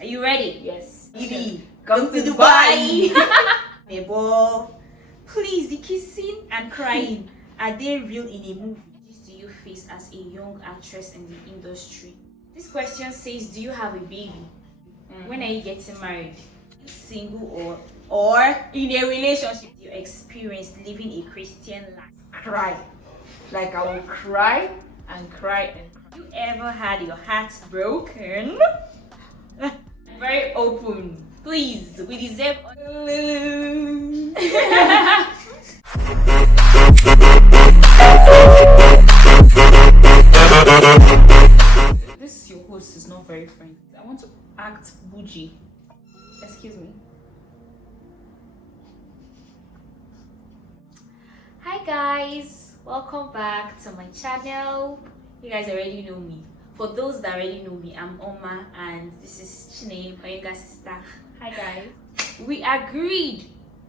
Are you ready? Yes. Yidi, Come to Dubai. Nebo, please, the kissing and crying, are they real in a movie? What do you face as a young actress in the industry? This question says, do you have a baby? When are you getting married? Single or in a relationship? Your experience living a Christian life? Cry. Like I will cry and cry and cry. You ever had your heart broken? Very open. Please, we deserve. This your host is not very friendly. I want to act bougie. Excuse me. Hi guys, welcome back to my channel. You guys already know me. For those that already know me, I'm Oma and this is Chinenye, my younger sister. Hi guys. We agreed.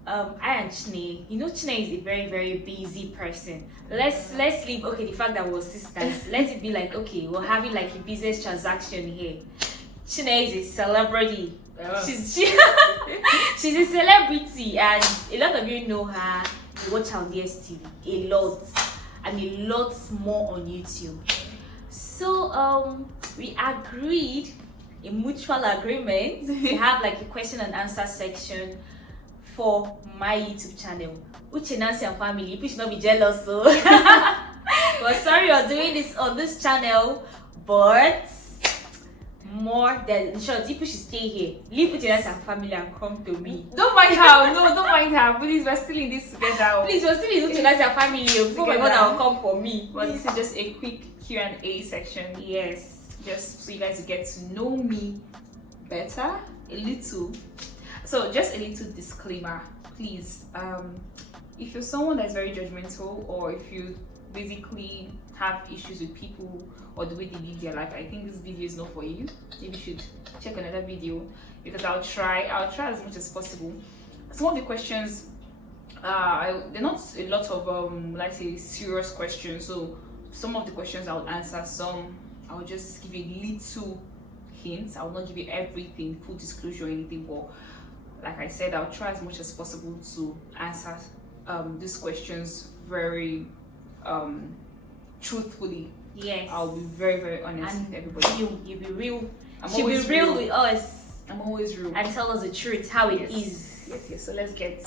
I and Chinenye, you know Chinenye is a very busy person. Let's leave the fact that we're sisters. Let it be like, okay, we're having like a business transaction here. Chinenye is a celebrity. She's a celebrity and a lot of you know her. You watch her on DSTV a lot and a lot more on YouTube. So we agreed a mutual agreement to have like a question and answer section for my YouTube channel. Uche Nancy and family, please not be jealous. So we're sorry you're doing this on this channel, but more than in short, people should stay here. Leave Uche Nancy and family and come to me. Don't mind her. No, don't mind her. Please, we're still in this together. Please, we're still in Uche Nancy and family. Before my mother will come for me. But this is just a quick Q&A section. Yes. Just so you guys get to know me better a little. So just a little disclaimer, please. If you're someone that's very judgmental, or if you basically have issues with people or the way they live their life, I think this video is not for you. Maybe you should check another video, because I'll try as much as possible. Some of the questions, they're not a lot of like say serious questions. So some of the questions I'll answer, some I'll just give you a little hints. I will not give you everything, full disclosure or anything, but like I said, I'll try as much as possible to answer these questions very truthfully. Yes. I'll be very honest with everybody. You'll be real. She'll be real with us. I'm always real. And tell us the truth, how it is. Yes. So let's get.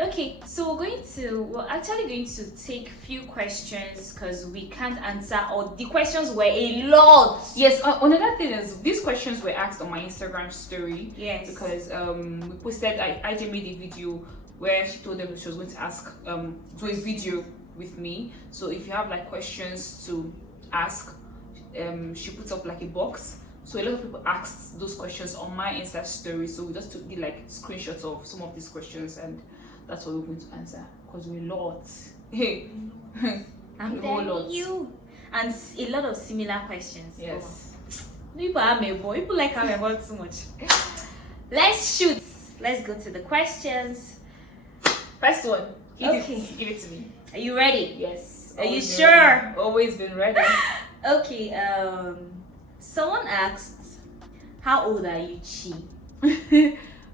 Okay, so we're actually going to take few questions because we can't answer all the questions. Were a lot. Yes. Another thing is, these questions were asked on my Instagram story. Yes. Because we posted. I just made a video where she told them she was going to ask do a video with me. So if you have like questions to ask, she puts up like a box. So a lot of people asked those questions on my Insta story. So we just did like screenshots of some of these questions, and that's what we're going to answer because we're a lot. I'm telling you. And a lot of similar questions. Yes. People like Amebo too much. Let's shoot. Let's go to the questions. First one. Give it to me. Are you ready? Yes. Are you sure? Always been ready. Okay. Someone asked, how old are you, Chi?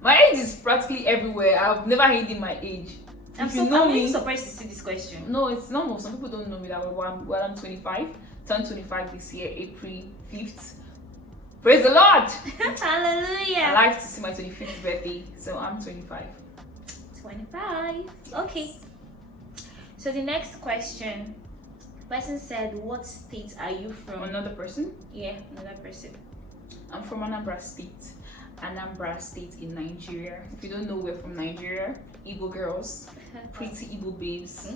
My age is practically everywhere. I've never hidden my age. I'm surprised to see this question. No, it's normal. Some people don't know me that well. I'm 25. Turned 25 this year, April 5th. Praise the Lord! Hallelujah! I like to see my 25th birthday, so I'm 25. 25. Okay. So the next question. Person said, what state are you from? Another person? Yeah, another person. I'm from Anambra State. Anambra State in Nigeria. If you don't know, we're from Nigeria. Igbo girls. Pretty Igbo babes.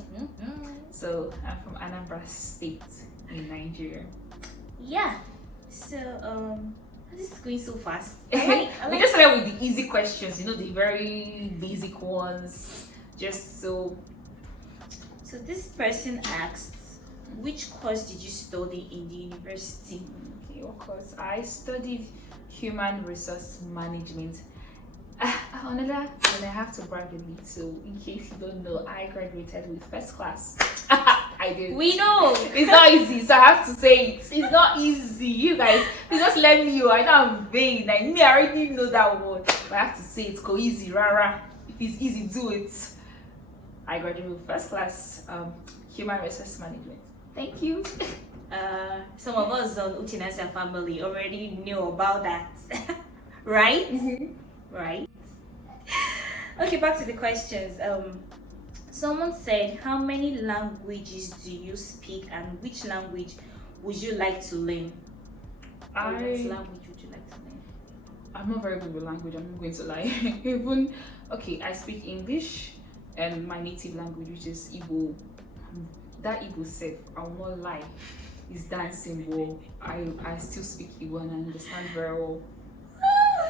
So I'm from Anambra State in Nigeria. Yeah. So this is going so fast. We just started with the easy questions, you know, the very basic ones. Just so this person asked, which course did you study in the university? Okay, of course, I studied human resource management. And I have to brag a little. In case you don't know, I graduated with first class. I did. We know. It's not easy, so I have to say it. It's not easy. You guys, please just let me know. I know I'm vain. Like me, I already know that word. But I have to say it. Go easy, rara. If it's easy, do it. I graduated with first class human resource management. Thank you. Some of us on Uchinasa family already knew about that. Right? Right. Okay, back to the questions. Someone said, how many languages do you speak and which language would you like to learn? What language would you like to learn? I'm not very good with language, I'm not going to lie. Even, okay, I speak English and my native language, which is Igbo. That Igbo self, I will not lie, is dancing well. I still speak Igbo and I understand very well.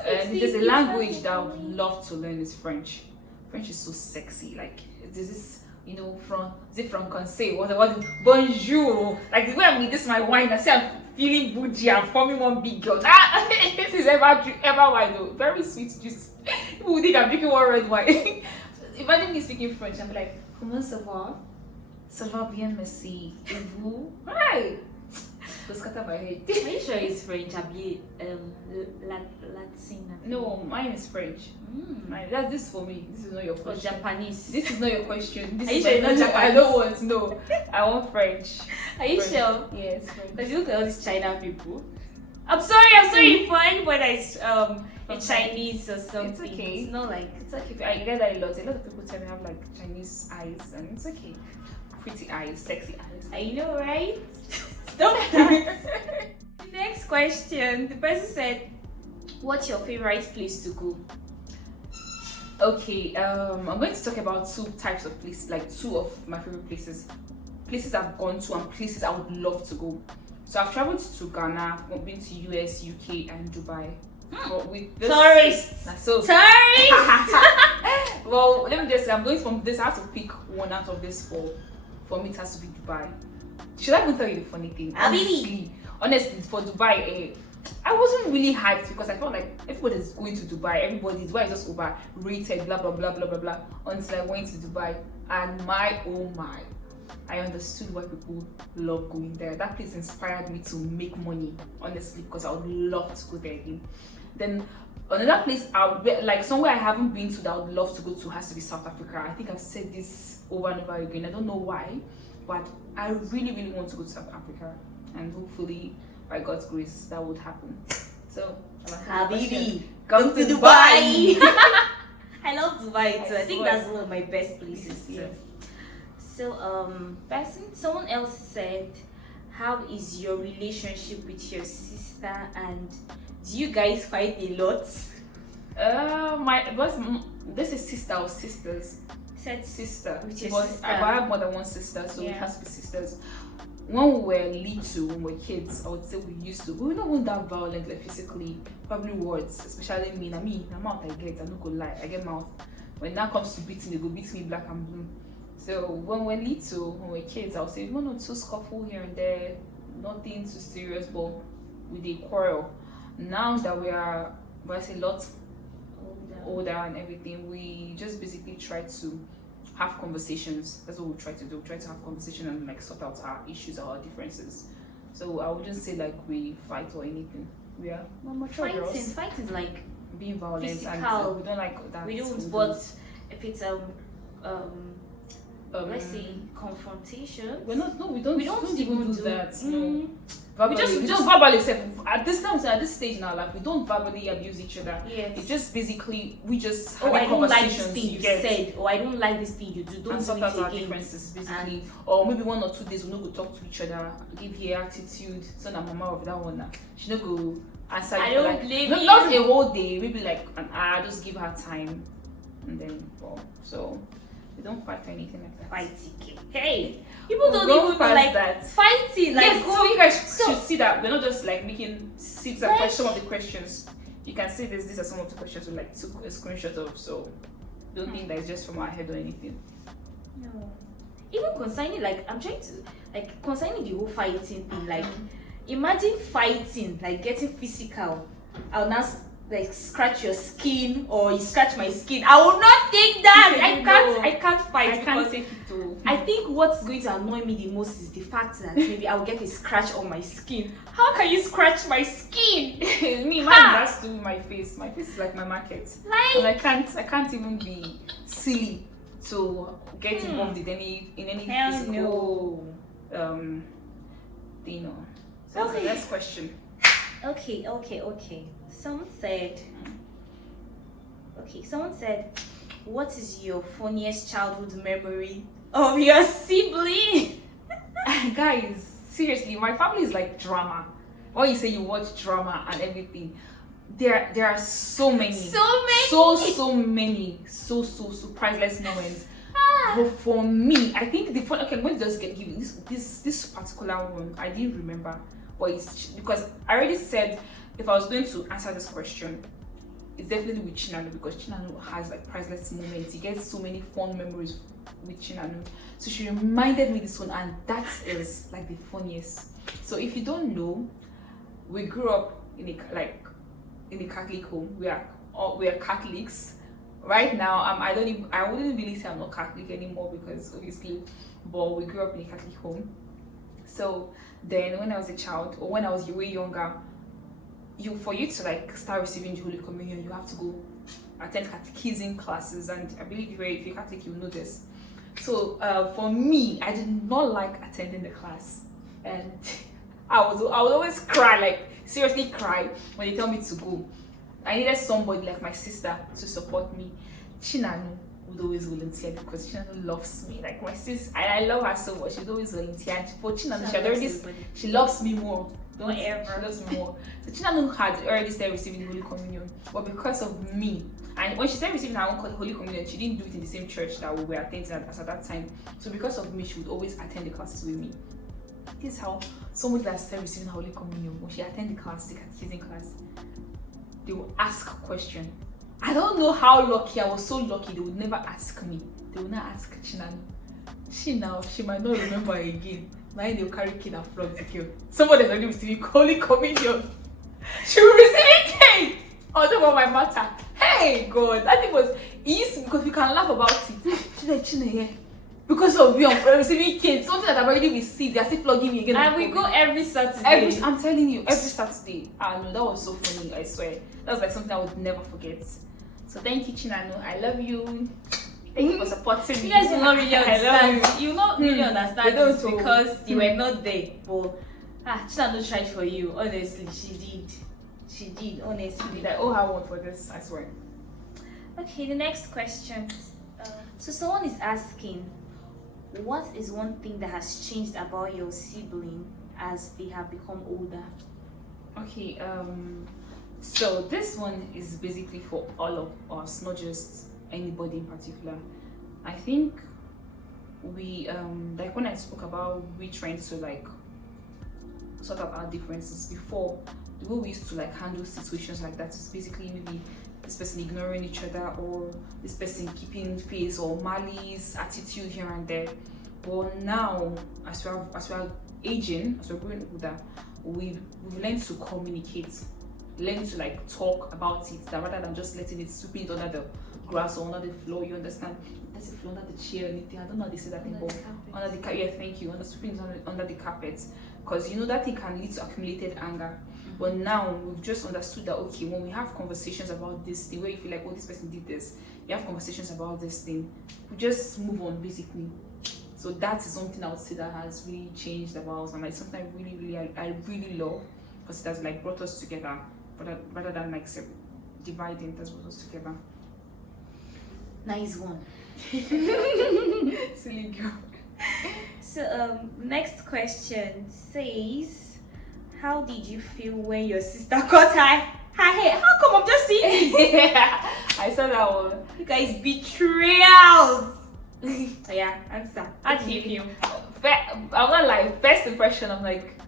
And there's a language that I would love to learn is French. French is so sexy. Like this is, you know, from Conseil, what bonjour. Like the way I'm with this my wine, I say I'm feeling bougie, I'm forming one big girl. This is ever wine though. Very sweet juice. People would think I'm drinking one red wine. Imagine me speaking French, I'm like, comment ça va? Ça va bien, merci. Et vous? Hi. Go scatter my head. Are you sure it's French? Latin? No, mine is French. That's this for me. This is not your question. Or Japanese? This is not your question. This Are you is sure it's not Japanese? I don't want to know. I want French. Are you French. sure? Yes, French. Because you look at all these China people. I'm sorry for anybody that's a Chinese or something. It's okay. It's not like It's okay. I get that a lot. A lot of people tell me I have like Chinese eyes, and it's okay. Pretty eyes, sexy eyes. I know, right? Stop that. Next question. The person said, what's your favorite place to go? Okay, I'm going to talk about two types of places, like two of my favorite places. Places I've gone to and places I would love to go. So I've traveled to Ghana, I've been to US, UK and Dubai. But with this, Tourists! So, Tourists! well, let me just say, I'm going from this, I have to pick one out of this for me it has to be Dubai. Should I even tell you the funny thing? Honestly, for Dubai, I wasn't really hyped because I felt like everybody's going to Dubai. Dubai is just overrated, blah blah blah blah blah blah. Until I went to Dubai, and my oh my, I understood why people love going there. That place inspired me to make money, honestly, because I would love to go there again. Then another place I would be, like somewhere I haven't been to that I would love to go to has to be South Africa. I think I've said this over and over again. I don't know why, but I really really want to go to South Africa, and hopefully by God's grace that would happen. So Habibi, come to Dubai. I love Dubai too. I think swear. that's one of my best places too. Yeah. So someone else said, how is your relationship with your sister and do you guys fight a lot? This is sister or sisters. Said Sister. with your But sister. I have more than one sister, so it Yeah. has to be sisters. When we were little, when we were kids, I would say we used to. We were not that violent, like physically. Probably words, especially me. The mouth I get, I'm not gonna lie, I get mouth. When that comes to beating, they go beat me black and blue. So when we're little, when we're kids, I would say one or two scuffle here and there, nothing too serious, but with a quarrel. Now that we are, well, I say lots older and everything, we just basically try to have conversations. That's what we try to do. We try to have conversation and like sort out our issues or our differences. So I wouldn't say like we fight or anything. We are mature girls. Fight is like Being violent physical. and we don't like that. we don't. But if it's let's say confrontation, we don't even do that. No. We We just verbally say at this time, at this stage in our life, we don't verbally abuse each other. Yes. It's just basically we just Oh, I don't like this conversations, thing you get, said. Or I don't like this thing you do. Don't and do sort it out our again. differences basically. Or maybe 1 or 2 days we no go talk to each other, give her attitude. So na mama of that one, she no go answer. I you don't like, blame no, you. not a whole day, maybe like an hour. Just give her time, and then so we don't fight or anything like that. Fighting. Hey, people don't We'll even go past like that. fighting. Like Yes, so you guys so- should see that we're not just like making six Like- and some of the questions. You can see this. These are some of the questions we like took a screenshot of. So don't think that it's just from our head or anything. No. Even concerning like I'm trying to like concerning the whole fighting thing. Like imagine fighting, like getting physical. I'll now like scratch your skin or you scratch my skin, I will not take that. I can't fight. I can't take it too. I think what's going to annoy me the most is the fact that maybe I'll get a scratch on my skin. How can you scratch my skin? Me, mine has to be my face. My face is like my market. Like, and I can't even be silly to get involved in any physical thing. So that's the next question. Okay. Someone said, what is your funniest childhood memory of your sibling? Guys, seriously, my family is like drama. When you say you watch drama and everything, there are so many, so many priceless moments. But for me, I think the fun. Okay, let me just give you this particular one. I didn't remember, but it's because I already said if I was going to answer this question, it's definitely with Chinenye, because Chinenye has like priceless moments. He gets so many fun memories with Chinenye. So she reminded me this one, and that is like the funniest. So if you don't know, we grew up in a Catholic home. We are Catholics. Right now, I wouldn't really say I'm not Catholic anymore, because obviously, but we grew up in a Catholic home. So then when I was a child, or when I was way younger, for you to like start receiving the Holy Communion, you have to go attend catechism classes, and I believe if you're Catholic, you know this. So for me, I did not like attending the class, and I would always cry, like seriously cry when they tell me to go. I needed somebody like my sister to support me. Chinenye would always volunteer, because Chinenye loves me. Like my sister, I love her so much. She'd always volunteer. For Chinenye, she loves me more. She loves me more. So Chinenye had already started receiving the Holy Communion, but because of me, and when she started receiving her own Holy Communion, she didn't do it in the same church that we were attending at that time. So because of me, she would always attend the classes with me. This is how somebody that started receiving Holy Communion, when she attended the class, the catechism class, they will ask a question. I don't know how lucky. I was so lucky. They would never ask me. They would not ask Chinenye. She might not remember again. Now they will carry kid and flog the girl. Somebody is already receiving Holy Communion. She will receive cake on top of my matter. Hey God, that thing was easy, because we can laugh about it. She's like, Chinenye, because of you, I'm receiving kids, something that I've already received, they're still flogging me again. And we go every Saturday. I'm telling you, every Saturday. No, that was so funny, I swear. That was like something I would never forget. So thank you, Chinenye. I love you. Thank you for supporting me. You guys will not really understand. You will not really understand this don't, because you were not there. But Chinenye tried for you. Honestly, she did. Honestly. I owe her one for this, I swear. Okay, the next question. So someone is asking, what is one thing that has changed about your sibling as they have become older? Okay, so this one is basically for all of us, not just anybody in particular. I think we like when I spoke about we trying to like sort out our differences before, the way we used to like handle situations like that is basically maybe this person ignoring each other, or this person keeping face, or malice attitude here and there. But now, as we're aging, as we're growing older, we've learned to communicate, learn to like talk about it, that rather than just letting it sweep it under the grass or under the floor. You understand? There's a floor under the chair or anything. I don't know how they say that thing, but under the carpet. Yeah, thank you. Sweeping it under the carpet, because you know that thing can lead to accumulated anger. But now we've just understood that, okay, when we have conversations about this, the way you feel like, oh, this person did this, you have conversations about this thing, we just move on basically. So that is something I would say that has really changed about us, and like something I really love, because it has like brought us together, rather than like dividing. It has brought us together. Nice one. Silly girl. So next question says, how did you feel when your sister cut her hair? How come I'm just seeing this? Yeah, I saw that one. You guys betrayals. Oh yeah, answer. How did you feel? I'm not like first impression. I'm like,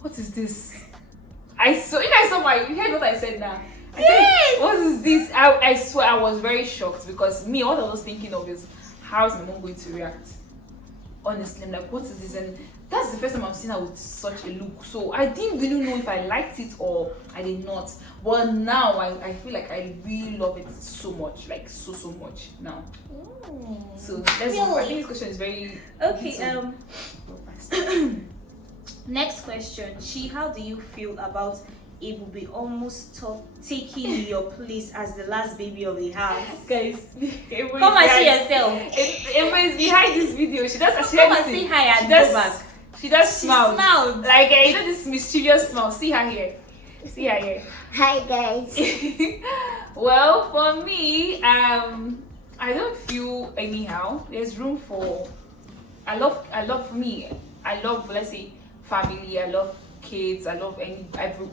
what is this? You guys saw you heard what I said now. Yes. Said, what is this? I swear I was very shocked, because me, what I was thinking of is, how is my mom going to react? Honestly, I'm like, what is this? And that's the first time I'm seeing her with such a look. So I didn't really know if I liked it or I did not. But now I feel like I really love it so much, like so much now. Ooh. So that's Really? I think this question is very Okay. little. Next question. How do you feel about Ebube almost taking your place as the last baby of the house? Guys, Come and see yourself. Everybody's behind this video. She does. Come and say hi and go back. She does She smile. smiled. Like you know this mischievous smile. See her here. See her here. Hi guys. Well, for me, I don't feel anyhow. There's room for. I love let's say family. I love kids. I love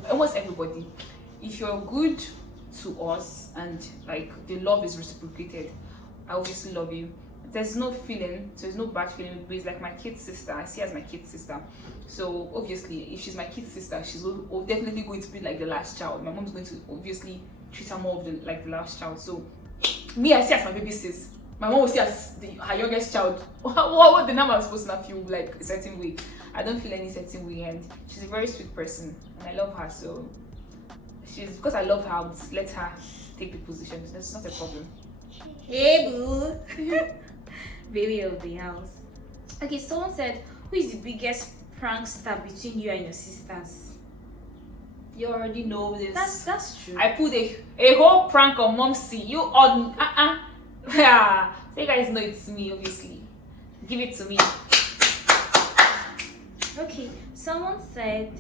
almost everybody. If you're good to us and like the love is reciprocated, I obviously love you. There's no feeling, so there's no bad feeling. It's like my kid sister. I see her as my kid sister. So obviously, if she's my kid sister, she's definitely going to be like the last child. My mom's going to obviously treat her more of the last child. So me, I see her as my baby sis. My mom will see her as her youngest child. What the name I'm supposed to not feel like a certain way. I don't feel any certain way, and she's a very sweet person, and I love her. So because I love her, I would let her take the position. That's not a problem. Hey boo. Baby of the house. Okay, someone said, who is the biggest prankster between you and your sisters? You already know this. That's true. I put a whole prank on Momsy. You on yeah. So you guys know it's me, obviously. Give it to me. Okay, someone said,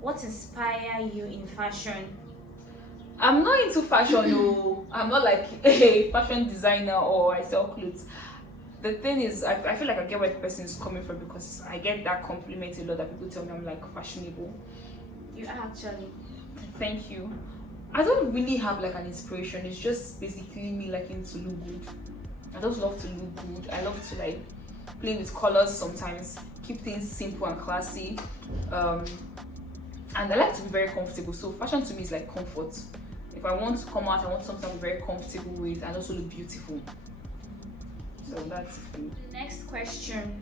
what inspire you in fashion? I'm not into fashion, no. I'm not like a fashion designer or I sell clothes. The thing is, I feel like I get where the person is coming from because I get that compliment a lot that people tell me I'm like fashionable. You actually. Thank you. I don't really have like an inspiration. It's just basically me liking to look good. I just love to look good. I love to like play with colors sometimes, keep things simple and classy. And I like to be very comfortable. So fashion to me is like comfort. If I want to come out, I want something I'm very comfortable with and also look beautiful. So that's it for me. The next question.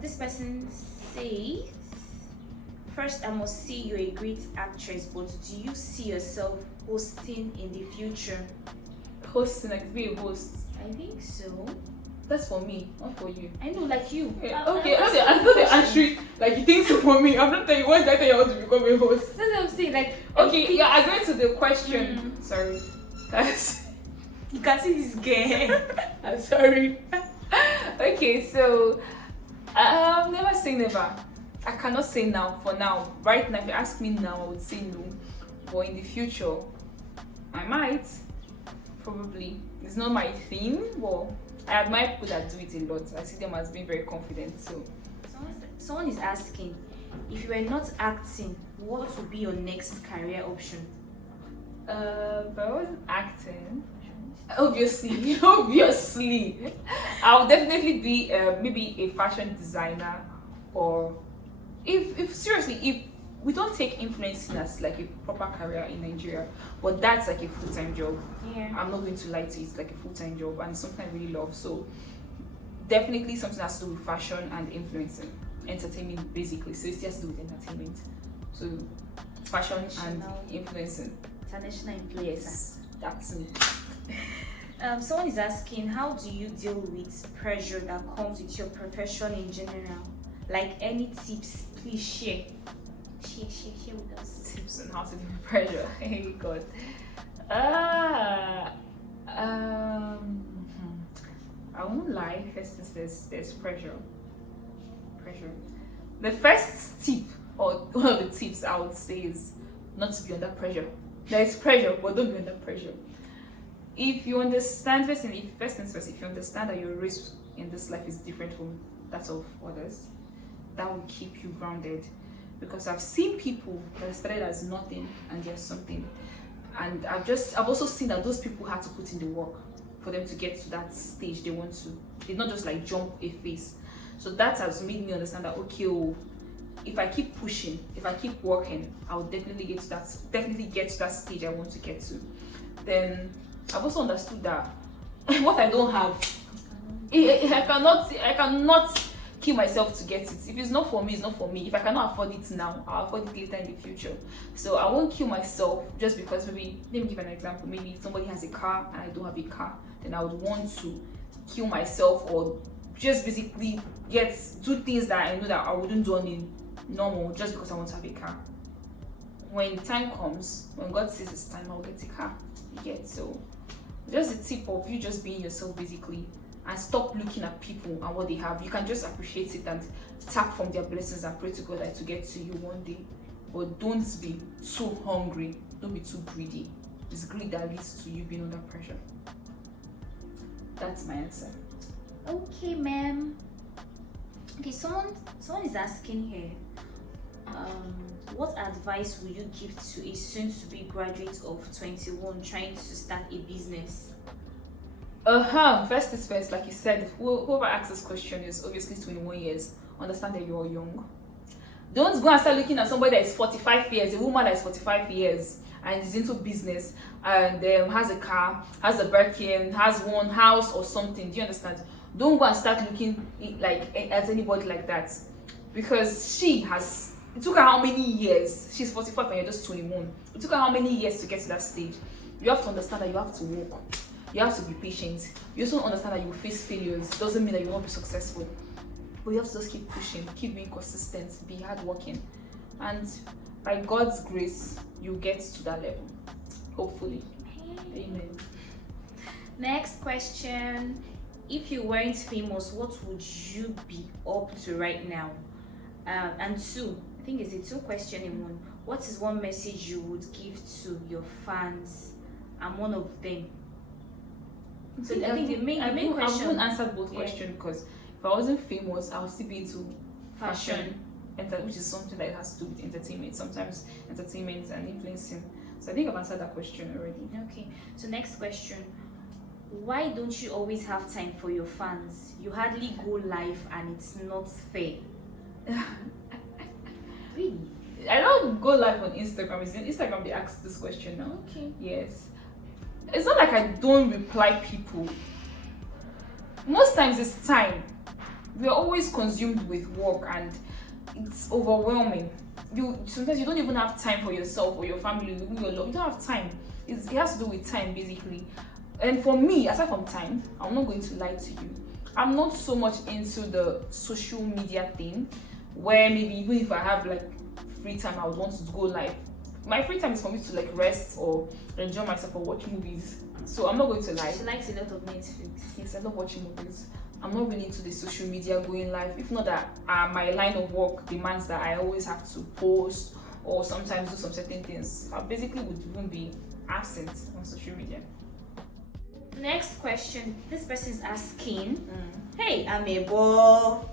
This person says, first, I must say you're a great actress, but do you see yourself hosting in the future? Hosting, like to be a host. I think so. That's for me, not for you. I know, like you. Okay, I know the answer. Like you think so for me. I'm not telling you what I want to become a host. That's what I'm saying. Like, Okay, yeah, I going to the question. Sorry, guys. You can see this girl. I'm sorry. Okay, so never say never. I cannot say now. For now, right now, if you ask me now, I would say no. But in the future, I might. Probably. It's not my thing, but I admire people that do it a lot. I see them as being very confident. So Someone is asking, if you were not acting, what would be your next career option? if I wasn't acting, obviously, I would definitely be maybe a fashion designer, or if seriously, if we don't take influencing as like a proper career in Nigeria, but that's like a full-time job. Yeah. I'm not going to lie to you, it's like a full-time job and it's something I really love. So definitely something has to do with fashion and influencing, entertainment basically. So it has to do with entertainment. So fashion and influencing. International influencer. Yes, that's me. Someone is asking, how do you deal with pressure that comes with your profession in general? Like any tips, please share. Share with us. Tips on how to deal with pressure. Hey God. I won't lie. First things first, there's pressure. The first tip, or one of the tips I would say, is not to be under pressure. There is pressure, but don't be under pressure. If you understand, first things first, if you understand that your race in this life is different from that of others, that will keep you grounded. Because I've seen people that started as nothing and they're something, and I've also seen that those people had to put in the work for them to get to that stage they want to. They not just like jump a phase. So that has made me understand that if I keep pushing, if I keep working, I will definitely get to that stage I want to get to. Then I've also understood that what I don't have, I cannot kill myself to get it. If it's not for me, it's not for me. If I cannot afford it now, I'll afford it later in the future. So I won't kill myself just because maybe, let me give an example. Maybe if somebody has a car and I don't have a car, then I would want to kill myself or just basically do things that I know that I wouldn't do on the normal just because I want to have a car. When the time comes, when God says it's time, I'll get a car. You get? So just a tip of you just being yourself basically, and stop looking at people and what they have. You can just appreciate it and tap from their blessings and pray to God that to get to you one day. But don't be too hungry. Don't be too greedy. It's greed that leads to you being under pressure. That's my answer. Okay, ma'am. Okay, someone is asking here. What advice would you give to a soon-to-be graduate of 21 trying to start a business? First is first, like you said, whoever asks this question is obviously 21 years. Understand that you're young. Don't go and start looking at somebody that is 45 years, a woman that is 45 years and is into business and has a car, has a Birkin, has one house or something. Do you understand? Don't go and start looking like at anybody like that, because it took her how many years? She's 45 and you're just 21. It took her how many years to get to that stage? You have to understand that you have to work. You have to be patient. You also understand that you will face failures. It doesn't mean that you won't be successful. But you have to just keep pushing, keep being consistent, be hardworking. And by God's grace, you'll get to that level. Hopefully. Amen. Next question. If you weren't famous, what would you be up to right now? And two, I think it's a two question in one. What is one message you would give to your fans? I'm one of them. So I think the main question. I won't answer both questions because if I wasn't famous, I would still be into fashion, which is something that has to do with entertainment. Sometimes entertainment and influencing. So I think I've answered that question already. Okay. So next question. Why don't you always have time for your fans? You hardly go live and it's not fair. Really? I don't go live on Instagram. It's on Instagram they ask this question now. Okay. Yes. It's not like I don't reply people. Most times it's time. We are always consumed with work and it's overwhelming. Sometimes you don't even have time for yourself or your family, who you love. You don't have time. It has to do with time basically. And for me, aside from time, I'm not going to lie to you. I'm not so much into the social media thing where maybe even if I have like free time, I would want to go live. My free time is for me to like rest or enjoy myself or watch movies. So I'm not going to lie. She likes a lot of Netflix. Yes, I love watching movies. I'm not really into the social media going live. If not that my line of work demands that I always have to post or sometimes do some certain things, I basically would even be absent on social media. Next question. This person is asking, Hey, Amebo,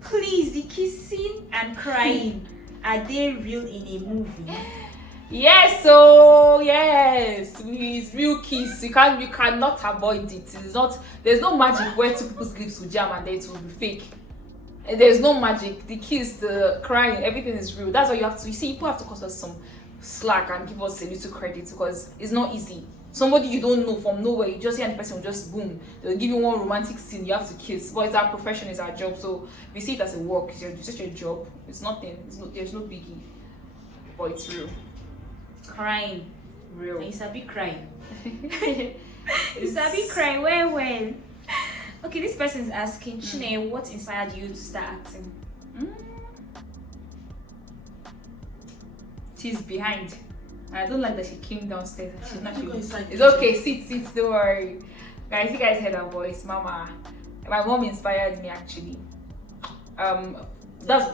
please, the kissing and crying, are they real in a movie? Yes, so yes, it's real kiss. You cannot avoid it. It's not. There's no magic where two people's lips will jam and then it will be fake. And there's no magic. The kiss, the crying, everything is real. That's why you have to. You see, people have to cut us some slack and give us a little credit because it's not easy. Somebody you don't know from nowhere, you just hear the person will just boom. They'll give you one romantic scene. You have to kiss. But it's our profession, it's our job. So we see it as a work. It's just your job. It's nothing. There's no biggie. But it's real. Crying. Real. And you sabi crying. You sabi crying well. Okay, this person is asking, Chinenye, what inspired you to start acting? She's behind. I don't like that she came downstairs. She's not. It's okay. Sit. Don't worry, guys. You guys heard her voice, Mama. My mom inspired me actually.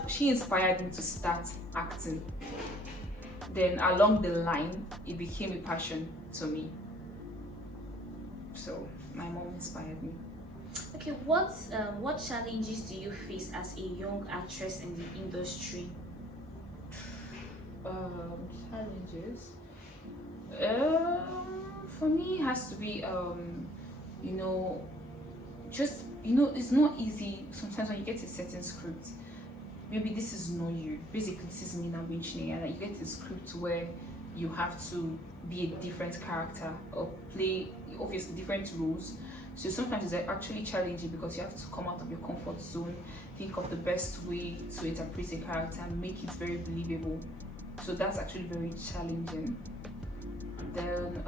She inspired me to start acting. Then along the line, it became a passion to me. So my mom inspired me. Okay, what challenges do you face as a young actress in the industry? Challenges. For me, it has to be it's not easy sometimes when you get a certain script. Maybe this is not you. Basically, this is me now being Chinenye, and you get a script where you have to be a different character or play obviously different roles. So sometimes it's actually challenging because you have to come out of your comfort zone, think of the best way to interpret a character and make it very believable. So that's actually very challenging. Then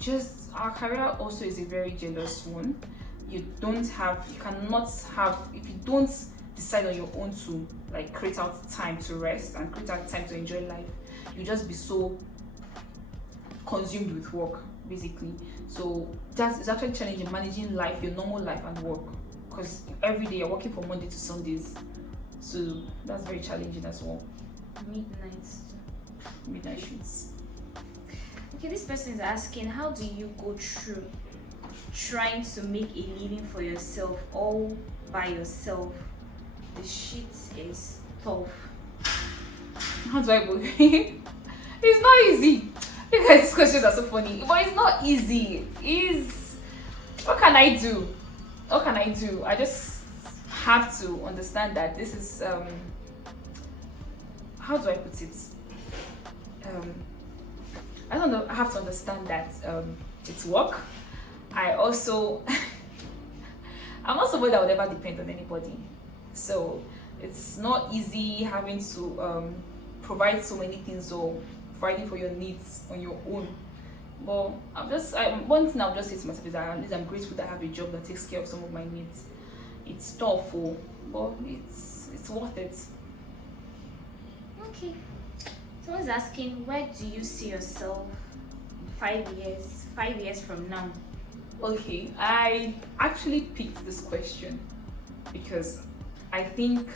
just our career also is a very jealous one. You cannot have, if you don't decide on your own to like create out time to rest and create out time to enjoy life, you just be so consumed with work basically. So that is actually challenging, managing life, your normal life and work, because every day you're working from Monday to Sundays. So that's very challenging as well. Midnight shoots. Okay, this person is asking, how do you go through trying to make a living for yourself all by yourself? The shit is tough. How do I go? It's not easy. You guys, these questions are so funny, but it's not easy. What can I do? What can I do? I just have to understand that this is how do I put it? I don't know. I have to understand that it's work. I'm also somebody that would never depend on anybody. So it's not easy having to provide so many things or providing for your needs on your own. But one thing I'll just say to myself is that at least I'm grateful that I have a job that takes care of some of my needs. It's tough, but it's worth it. Okay. Someone's asking, where do you see yourself in 5 years from now? Okay, I actually picked this question because I think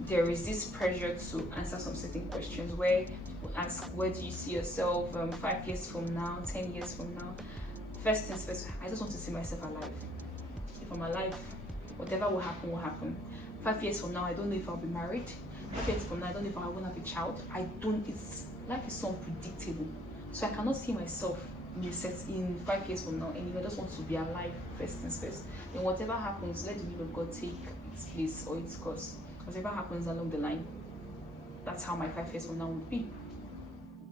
there is this pressure to answer some certain questions where people ask, where do you see yourself 5 years from now, 10 years from now? First things first, I just want to see myself alive. If I'm alive, whatever will happen will happen. 5 years from now, I don't know if I'll be married. 5 years from now, I don't know if I will have a child. Life is so unpredictable. So I cannot see myself in 5 years from now, and I just want to be alive first things first. Then whatever happens, let the will of God take its place or its course. Whatever happens along the line, that's how my 5 years from now would be.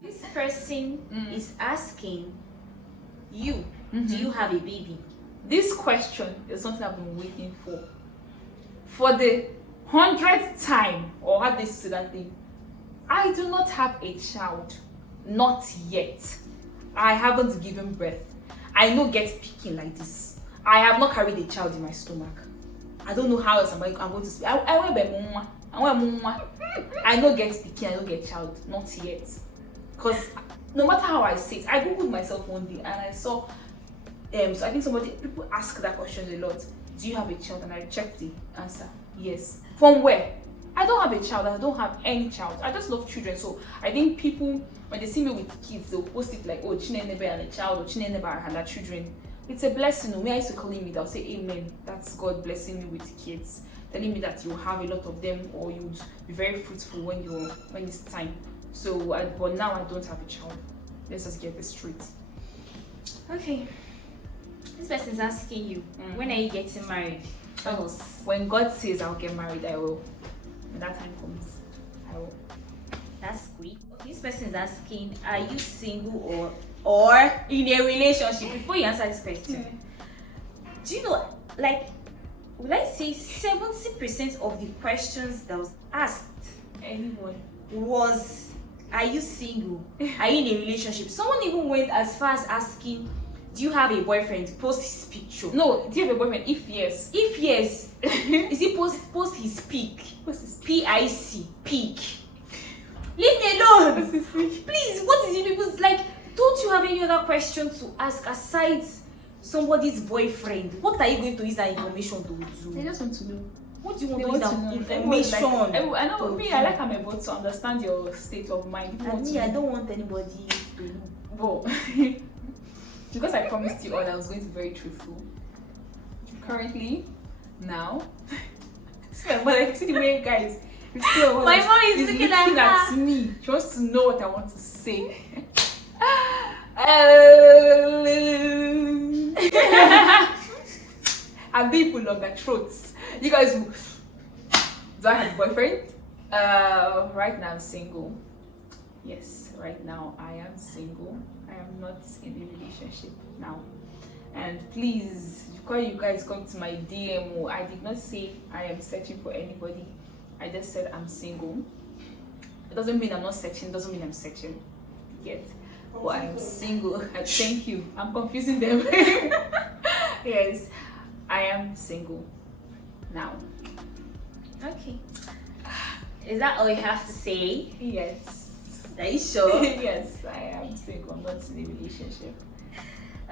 This person is asking you, do you have a baby? This question is something I've been waiting for. For the 100th time, or how they say that thing. I do not have a child. Not yet. I haven't given birth. I no get picking like this. I have not carried a child in my stomach. I don't know how else I'm going to speak. I went by mama. I no get picking, I no get child. Not yet. Because no matter how I say it, I googled myself one day and I saw so I think people ask that question a lot. Do you have a child? And I checked the answer. Yes. From where? I don't have a child. I don't have any child. I just love children. So I think people, when they see me with kids, they'll post it like, oh, Chinenye Nnebe and a child, or Chinenye Nnebe and her children. It's a blessing. When I used to call me, they'll say amen. That's God blessing me with kids, telling me that you'll have a lot of them, or you'd be very fruitful when it's time. So, but now I don't have a child. Let's just get this straight. Okay. This person's asking you, when are you getting married? When God says I'll get married, I will. When that time comes, I will. That's quick. Okay, this person is asking, are you single or in a relationship? Before you answer this question, do you know, like, would I say 70% of the questions that was asked was, are you single? Are you in a relationship? Someone even went as far as asking, do you have a boyfriend? Post his picture. No, do you have a boyfriend? If yes. If yes, is he post his pic? Post his PIC. Pic. Leave me alone. Please, what is it? People's like, don't you have any other question to ask aside somebody's boyfriend? What are you going to use that information to do? I just want to know. What do you want to use that information? I know me, I like I'm able to understand your state of mind. And me, I don't want anybody to know. But because I promised you all I was going to be very truthful. Currently, now, but see the way, guys. My mom is looking at me. She wants to know what I want to say. I'm being pulled on my throats. You guys, do I have a boyfriend? Right now I'm single. Yes, right now I am single. I am not in a relationship now. And please, before you guys come to my DM, I did not say I am searching for anybody. I just said I'm single. It doesn't mean I'm not searching, doesn't mean I'm searching yet. But I'm single. Thank you. I'm confusing them. Yes, I am single now. Okay. Is that all you have to say? Yes. Are you sure? Yes, I am single. I'm not in a relationship.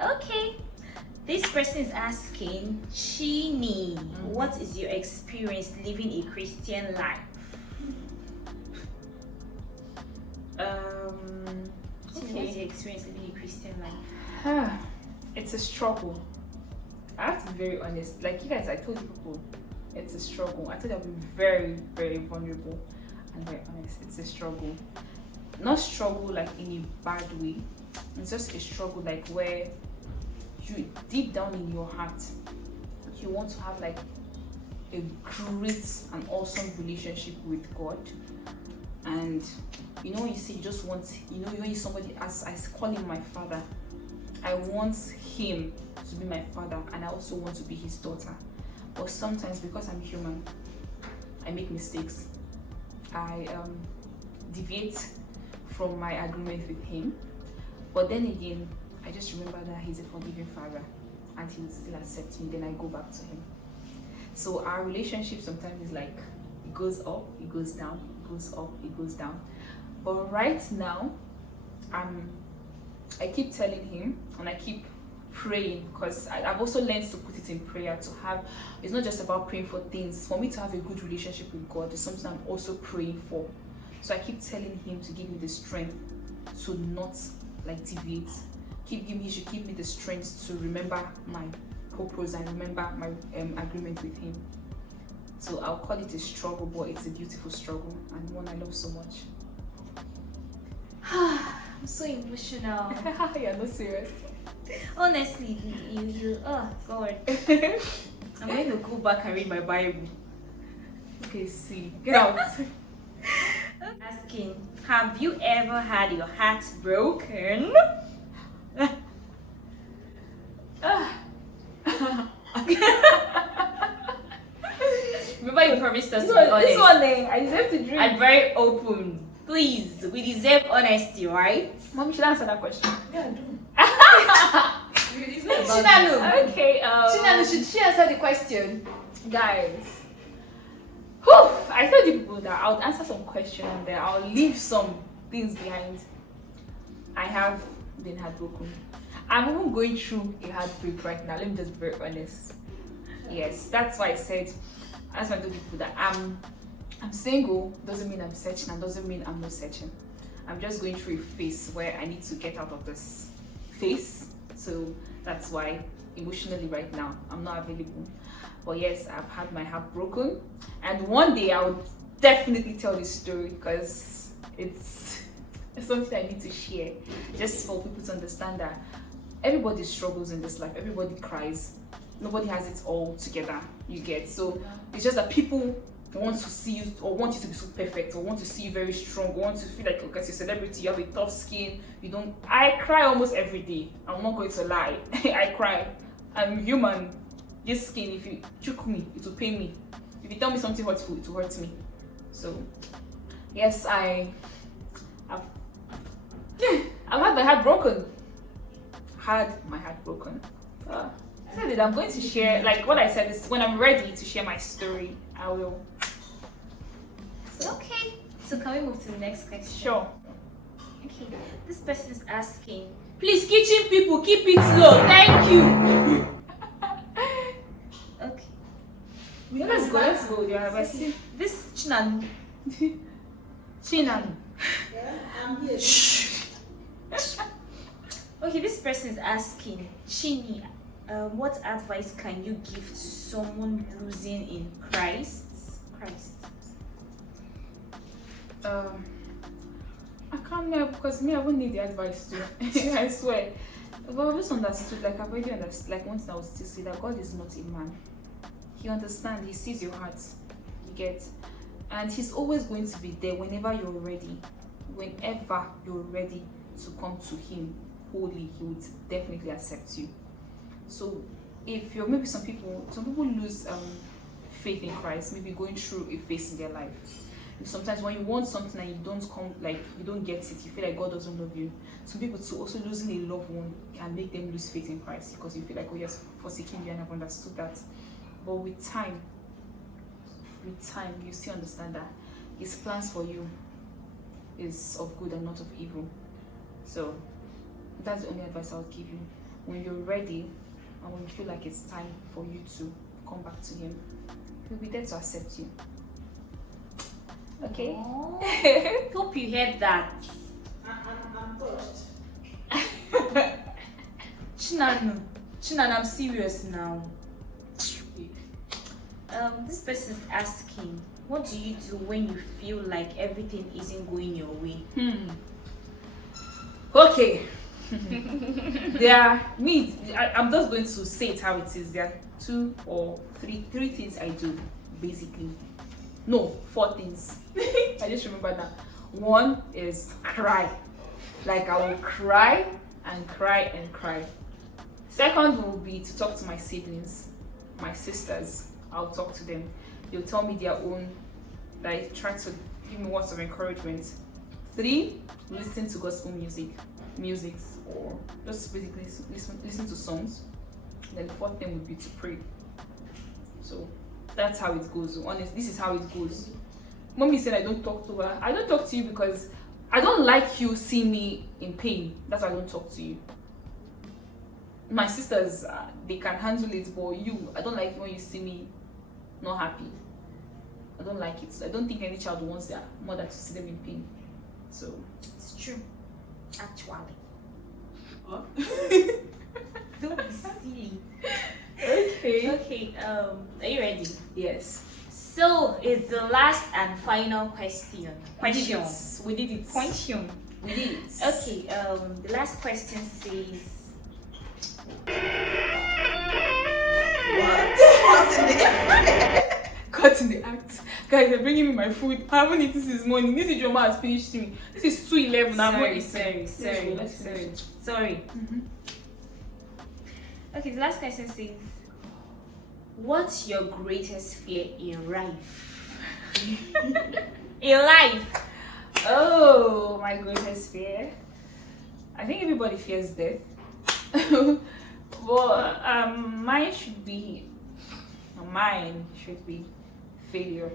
Okay. This person is asking, Chini, what is your experience living a Christian life? Okay. What is your experience living a Christian life? It's a struggle. I have to be very honest. Like you guys, I told you people, it's a struggle. I told you I'll be very, very vulnerable and very honest. It's a struggle. Not struggle like in a bad way. It's just a struggle like where you deep down in your heart, you want to have like a great and awesome relationship with God. And you know, you say you just want, you know, when somebody, as I call him my father, I want him to be my father, and I also want to be his daughter. But sometimes, because I'm human, I make mistakes. I deviate from my agreement with him. But then again, I just remember that he's a forgiving father and he would still accept me. Then I go back to him. So our relationship sometimes is like, it goes up, it goes down, it goes up, it goes down. But right now, I keep telling him and I keep praying, because I've also learned to put it in prayer, to have, it's not just about praying for things. For me to have a good relationship with God is something I'm also praying for. So I keep telling him to give me the strength to not like deviate. He should give me the strength to remember my purpose and remember my agreement with him. So I'll call it a struggle, but it's a beautiful struggle and one I love so much. I'm so emotional. You're not serious. Honestly, you oh God. I'm going to go back and read my Bible. Okay, see. Get out. Asking, have you ever had your heart broken? Remember you promised us to be honest. This one, I deserve to drink. I'm very open. Please, we deserve honesty, right? Mom, you should answer that question. Yeah, I do. It's not about Chinanu. Okay, Chinanu, should she answer the question? guys. Whew, I told you people that I'll answer some questions and then I'll leave some things behind. I have been heartbroken. I'm even going through a heartbreak right now. Let me just be very honest. Yes, that's why I said, that's why I told people that I'm single. Doesn't mean I'm searching and doesn't mean I'm not searching. I'm just going through a phase where I need to get out of this phase. So that's why emotionally right now I'm not available. But yes, I've had my heart broken, and one day I would definitely tell this story because it's something I need to share, just for people to understand that everybody struggles in this life. Everybody cries. Nobody has it all together. You get, so it's just that people want to see you, or want you to be so perfect, or want to see you very strong, or want to feel like because you're a celebrity, you have a tough skin. You don't. I cry almost every day. I'm not going to lie. I cry. I'm human. This skin, if you choke me, it will pain me. If you tell me something hurtful, it will hurt me. So yes, I've had my heart broken. I said that I'm going to share, like what I said is, when I'm ready to share my story, I will. So, Okay, so can we move to the next question? sure. Okay, this person is asking, please, kitchen people, keep it low. Thank you. Okay, Let's go. Yeah, this Chinenye. Chinenye. Yeah, I'm here. Okay, this person is asking, Chini, what advice can you give to someone losing in Christ? I can't help because I won't need the advice too. I swear. But I've just understood, like I've already understood, like once I was still say that God is not a man. He understands, he sees your heart. You get, and he's always going to be there whenever you're ready. Whenever you're ready to come to him wholly, he would definitely accept you. So if you're maybe some people lose faith in Christ, maybe going through a phase in their life. And sometimes when you want something and you don't get it, you feel like God doesn't love you. Some people too, also losing a loved one can make them lose faith in Christ because you feel like, oh yes, forsaking you, and I've understood that. But with time, you still understand that His plans for you is of good and not of evil. So that's the only advice I would give you. When you're ready and when you feel like it's time for you to come back to Him, He'll be there to accept you. Okay? Hope you heard that. I'm touched. Chinenye, I'm serious now. This person is asking, what do you do when you feel like everything isn't going your way? Okay. I'm just going to say it how it is. There are two or three things I do, basically. No, 4 things. I just remember that. One is cry. Like I will cry and cry and cry. Second will be to talk to my siblings, my sisters. I'll talk to them. They'll tell me their own, like try to give me words of encouragement. 3, listen to gospel music, or just basically listen to songs. Then the 4th thing would be to pray. So that's how it goes. Honestly, this is how it goes. Mommy said I don't talk to her. I don't talk to you because I don't like you seeing me in pain. That's why I don't talk to you. My sisters, they can handle it, but you, I don't like when you see me not happy. I don't like it. So I don't think any child wants their mother to see them in pain. So It's true, actually. what? Don't be silly. Okay. Are you ready? Yes. So it's the last and final question. We did it. Question. We did it. Okay. The last question says, Cut in the act. Guys, they're bringing me my food. I haven't eaten since morning. This is your mom has finished me. This is 2:11. I'm not eating. Sorry. Okay, the last question says, what's your greatest fear in life? In life. Oh, my greatest fear. I think everybody fears death. But mine should be failure.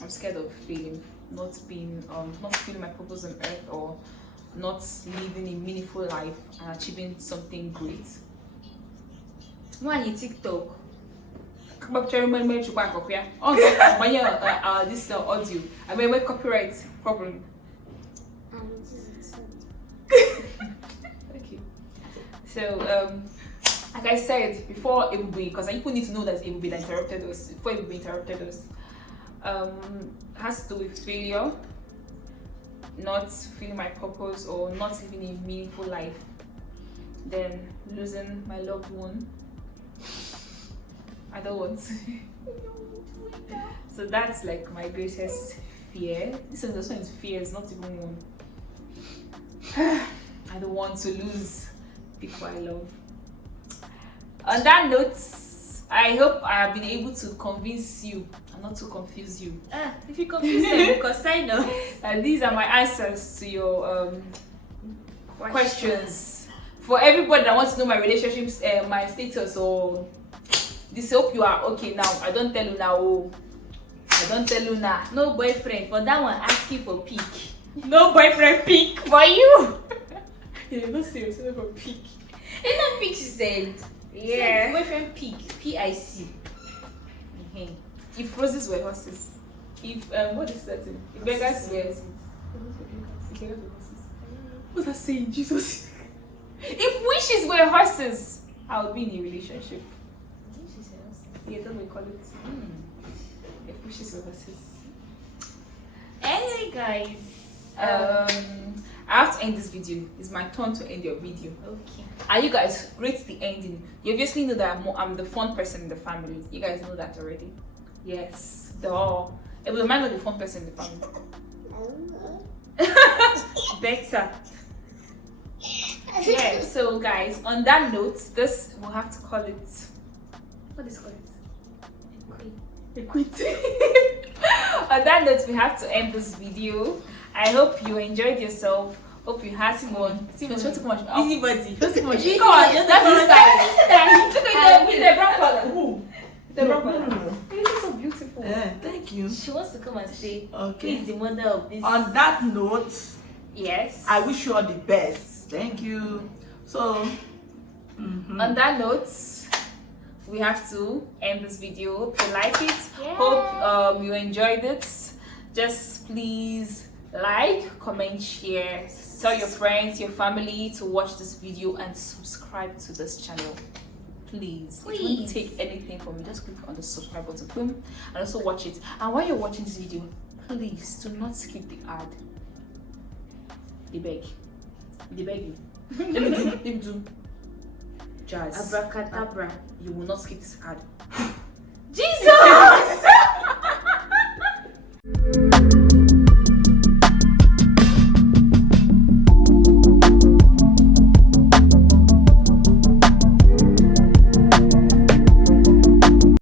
I'm scared of failing, not feeling my purpose on earth, or not living a meaningful life and achieving something great. Why you TikTok? This audio. I mean, what copyright problem? Okay. So like I said before, Ebube, because people need to know that Ebube that interrupted us. Before Ebube interrupted us, has to do with failure, not feeling my purpose, or not living a meaningful life. Then losing my loved one. I don't want to. So that's like my greatest fear. This one is fear, it's not even one. I don't want to lose people I love. On that note, I hope I have been able to convince you and not to confuse you. If you confuse them, because I know. And these are my answers to your questions. For everybody that wants to know my relationships, my status, or this, hope you are okay now. I don't tell you now. Oh, I don't tell you now. No boyfriend. For that one, asking for pick. No boyfriend pick for you. You're not serious. You're not for pick. It's not pick, she said. Yeah. Said boyfriend pick. P-I-C. If roses were horses. If what is that thing? If beggars were what's that saying, Jesus? If wishes were horses, I would be in a relationship. Yeah, that's what we call it. If wishes were horses. Anyway, guys, I have to end this video. It's my turn to end your video. Okay. And you guys rate the ending. You obviously know that I'm the fun person in the family. You guys know that already. Yes. It will remind me of the fun person in the family. Better. Yeah, so guys, on that note, this we'll have to call it. What is it called? Equity. On that note, we have to end this video. I hope you enjoyed yourself. Hope you had fun. Simon, show too much. Busy body. Show too much. Busy Come on, body. that's his style. Look at the brown color. Who? The brown No, color. no, no. You look so beautiful. Thank you. She wants to come and say, Okay. please, the mother of this. On that note, Yes. I wish you all the best. Thank you. So, On that note, we have to end this video. Hope you like it. Yeah. Hope you enjoyed it. Just please like, comment, share, tell your friends, your family to watch this video and subscribe to this channel. Please. It won't Please. take anything from you. Just click on the subscribe button, boom, and also watch it. And while you're watching this video, please do not skip the ad. They beg. They beg you. Let me do. Jazz. Abracadabra. You will not skip this ad.